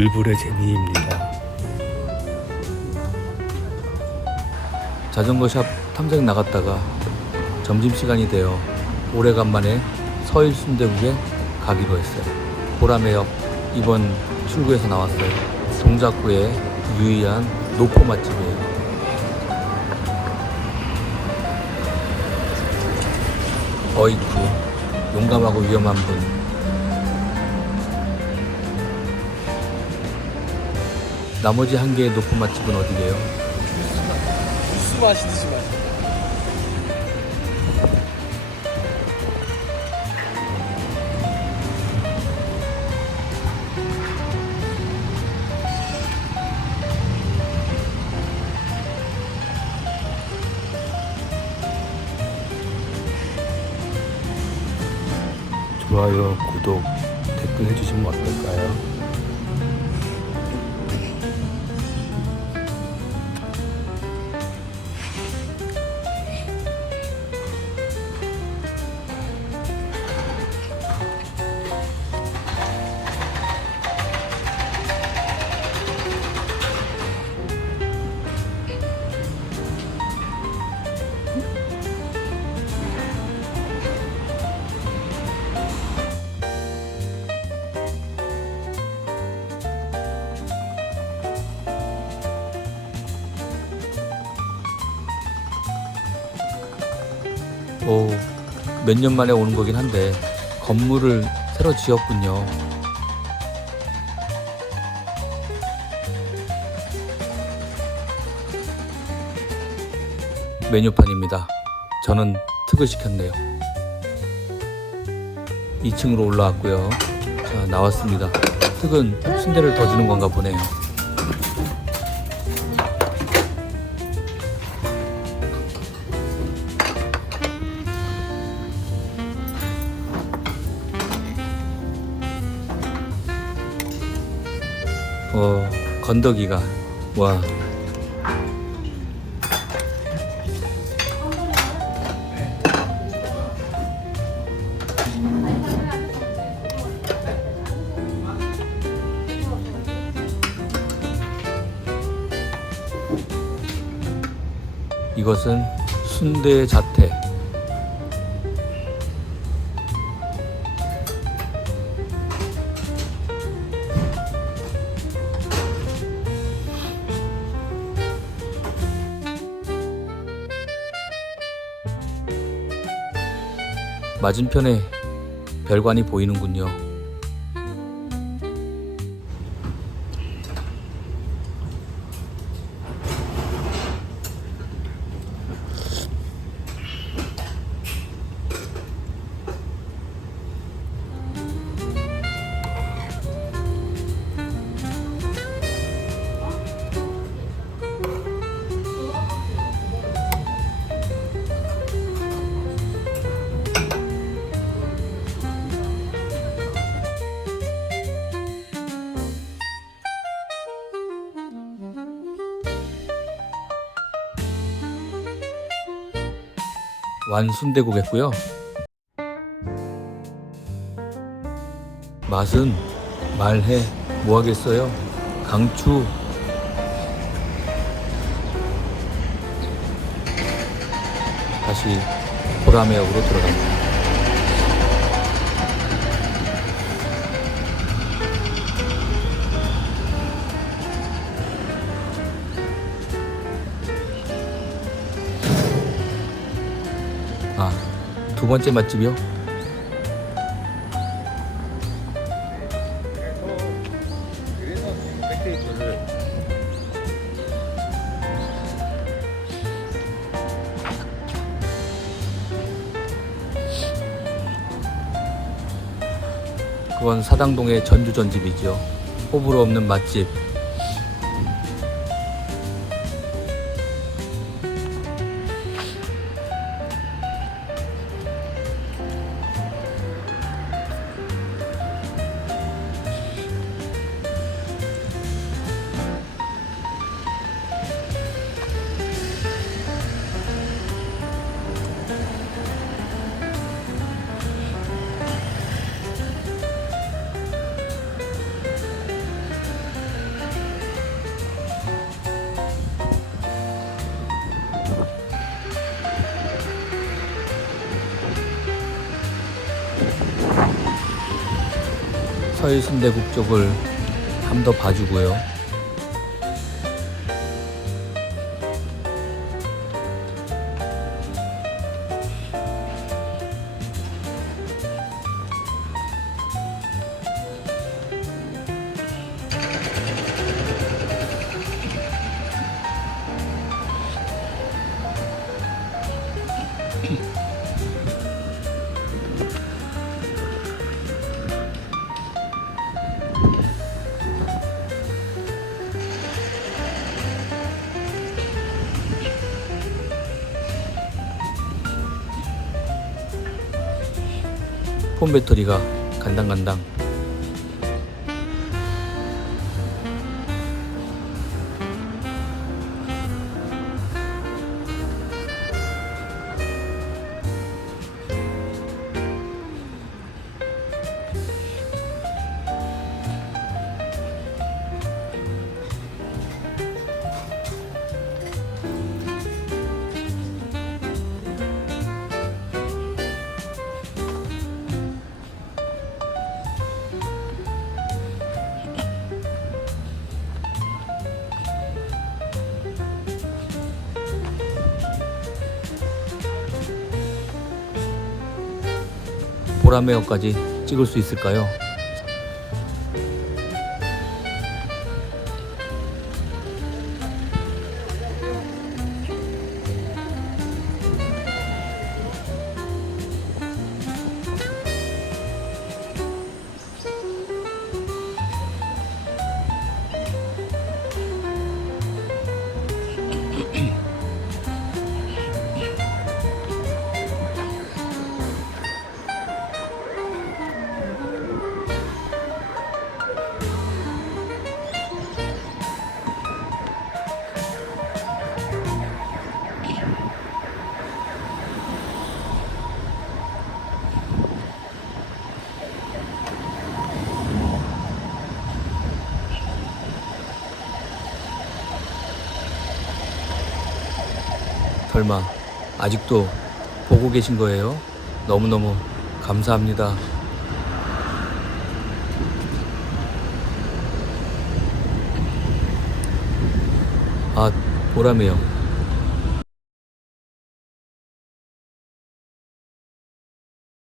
불불의 재미입니다. 자전거샵 탐색 나갔다가 점심시간이 되어 오래간만에 서일 순대국에 가기로 했어요. 보라매역 이번 출구에서 나왔어요. 동작구의 유일한 노포 맛집이에요. 어이쿠, 용감하고 위험한 분. 나머지 한 개의 노포 맛집은 어디게요? 무슨 마시듯이 마시. 좋아요, 구독, 댓글 해주시면 어떨까요? 오, 몇 년 만에 오는 거긴 한데 건물을 새로 지었군요. 메뉴판입니다. 저는 특을 시켰네요. 2층으로 올라왔고요. 자, 나왔습니다. 특은 순대를 더 주는 건가 보네요. 건더기가 와. 이것은 순대 자태. 맞은편에 별관이 보이는군요. 완순대국했고요. 맛은 말해 뭐하겠어요. 강추. 다시 보라매역으로 들어갑니다. 아, 두 번째 맛집이요? 그건 사당동의 전주전집이죠. 호불호 없는 맛집. 서해순대국 쪽을 한 번 더 봐주고요. 폰 배터리가 간당간당. 보라매어까지 찍을 수 있을까요? 설마 아직도 보고 계신 거예요? 너무너무 감사합니다. 아, 보라매요.